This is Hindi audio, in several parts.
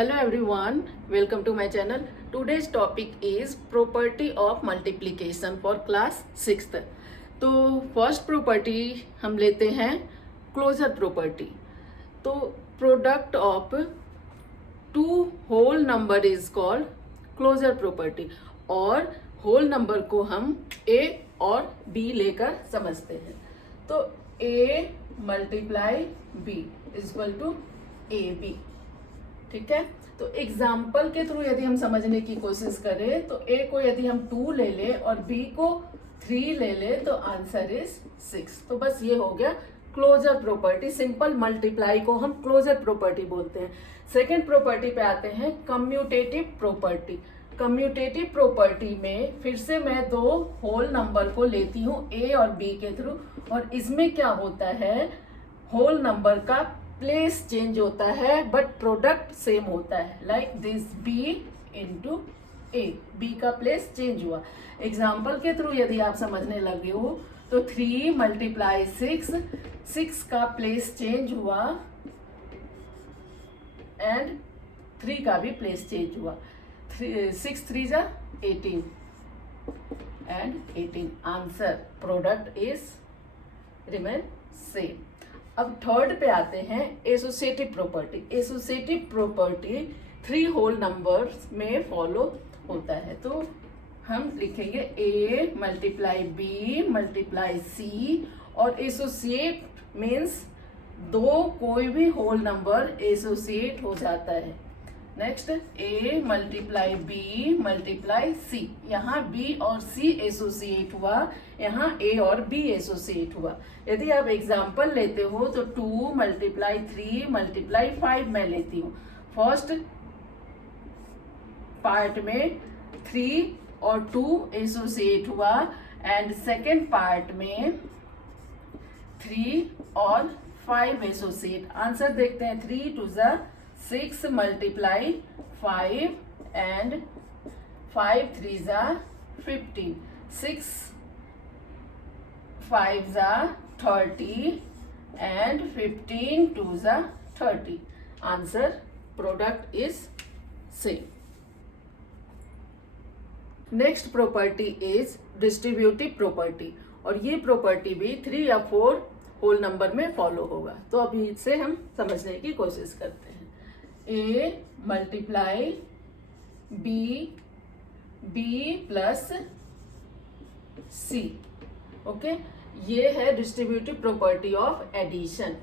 Hello everyone, welcome to my channel. Today's topic is property of multiplication for class 6th. तो फर्स्ट प्रॉपर्टी हम लेते हैं क्लोजर प्रॉपर्टी. तो product of two whole number is called closure property और होल नंबर को हम a और b लेकर समझते हैं. तो a multiply b is equal to A B. ठीक है. तो एग्जाम्पल के थ्रू यदि हम समझने की कोशिश करें तो a को यदि हम 2 ले ले और b को 3 ले ले तो आंसर इज 6. तो बस ये हो गया क्लोजर प्रॉपर्टी. सिंपल मल्टीप्लाई को हम क्लोजर प्रॉपर्टी बोलते हैं. सेकेंड प्रॉपर्टी पे आते हैं कम्यूटेटिव प्रॉपर्टी. कम्यूटेटिव प्रॉपर्टी में फिर से मैं दो होल नंबर को लेती हूँ a और b के थ्रू और इसमें क्या होता है, होल नंबर का प्लेस चेंज होता है बट प्रोडक्ट सेम होता है. Like this b into A. b का प्लेस चेंज हुआ. एग्जाम्पल के थ्रू यदि आप समझने लगे हो तो 3 मल्टीप्लाई 6 का प्लेस चेंज हुआ एंड 3 का भी प्लेस चेंज हुआ. 6 3 जा 18 and 18. Answer product is remain same. अब थर्ड पे आते हैं associative property. Associative property 3 whole numbers में फॉलो होता है. तो हम लिखेंगे a multiply b multiply c और एसोसिएट मीन्स दो कोई भी होल नंबर एसोसिएट हो जाता है. Next a multiply b multiply c. यहाँ b और c एसोसिएट हुआ, यहाँ a और b एसोसिएट हुआ. यदि आप एग्जाम्पल लेते हो तो 2 मल्टीप्लाई 3 मल्टीप्लाई 5 मैं लेती हूँ. फर्स्ट पार्ट में 3 और 2 एसोसिएट हुआ एंड सेकेंड पार्ट में 3 और 5 एसोसिएट. आंसर देखते हैं. 3 2 जा 6 मल्टीप्लाई 5 एंड 5 3 जा 15. 6 5 जा 30 एंड 15 2 जा 30. Answer product is same. Next property is distributive property और ये प्रॉपर्टी भी 3 या 4 होल नंबर में फॉलो होगा. तो अभी इससे हम समझने की कोशिश करते हैं. a multiply b plus c. Okay, ये है डिस्ट्रीब्यूटिव प्रॉपर्टी ऑफ एडिशन.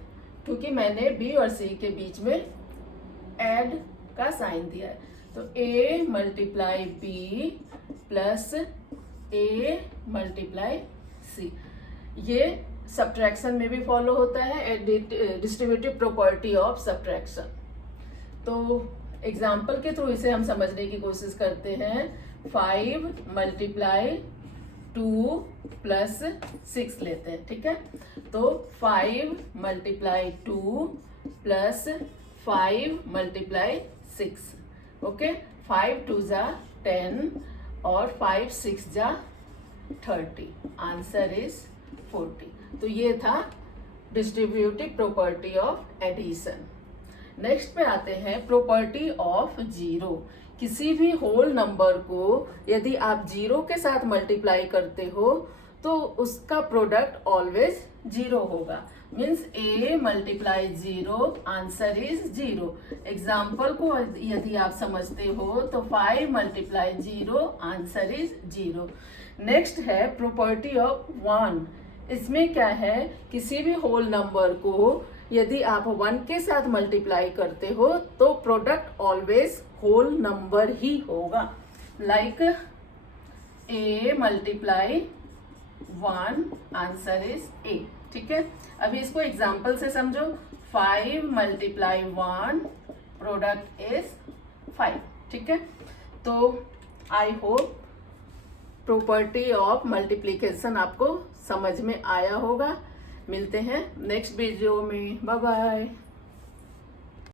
क्योंकि मैंने b और c के बीच में ऐड का साइन दिया है. तो a multiply b plus a multiply c. ये सब्ट्रैक्शन में भी फॉलो होता है, डिस्ट्रीब्यूटिव प्रॉपर्टी ऑफ सब्ट्रैक्शन. तो एग्जाम्पल के थ्रू इसे हम समझने की कोशिश करते हैं. 5 मल्टीप्लाई 2 प्लस 6 लेते हैं. ठीक है. तो 5 मल्टीप्लाई 2 प्लस 5 मल्टीप्लाई 6. ओके. 5 2 जा 10 और 5 6 जा 30. Answer is 40. तो ये था distributive property of addition. Next पे आते हैं प्रॉपर्टी ऑफ जीरो. किसी भी होल नंबर को यदि आप जीरो के साथ मल्टीप्लाई करते हो तो उसका प्रोडक्ट ऑलवेज जीरो होगा. Means a multiply 0 answer is 0. Example को यदि आप समझते हो तो 5 मल्टीप्लाई 0 आंसर इज 0. नेक्स्ट है प्रॉपर्टी ऑफ 1. इसमें क्या है, किसी भी होल नंबर को यदि आप 1 के साथ मल्टीप्लाई करते हो तो प्रोडक्ट ऑलवेज होल नंबर ही होगा. Like a multiply 1 answer is a. ठीक है. अभी इसको एग्जाम्पल से समझो. 5 मल्टीप्लाई 1 प्रोडक्ट इज 5. ठीक है. तो I hope property of multiplication आपको समझ में आया होगा. मिलते हैं नेक्स्ट वीडियो में. Bye bye.